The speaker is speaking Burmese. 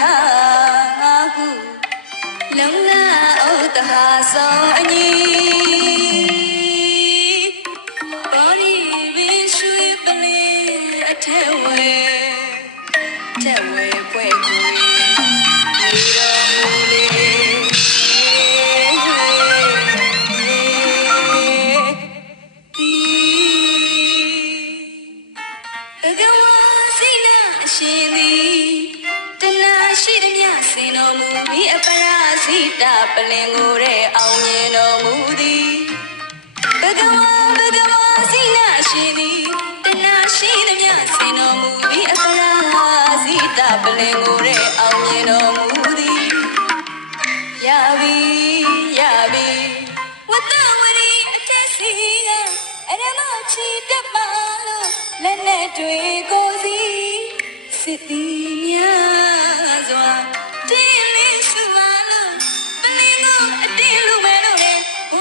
ဟုလုံလာဩတဟာဆောင်အညီဘောရီဝေရွှေပလင်းအထက်ဝဲပွဲကိုနေတော်မူလေဘဂဝါစိနာအရှင်သည်တနာရှိသည်မြစင်တော်မူပြီးအပရာဇိတပလင်ကိုတဲ့အောင်မြင်တော်မူသည်ဘဂဝါစိနာအရှင်သည်တနာရှိသည်မြစင်တော်မူပြီးအပရာဇိတပလင်ကိုတဲ့အောင်မြင်တော်မူသည်ရပြီဝတ္တဝရီအထက်စီကအရမချီတတ်ပါလို့လက်နဲ့တွေကိုစီစစ်သည်များစွာတင်း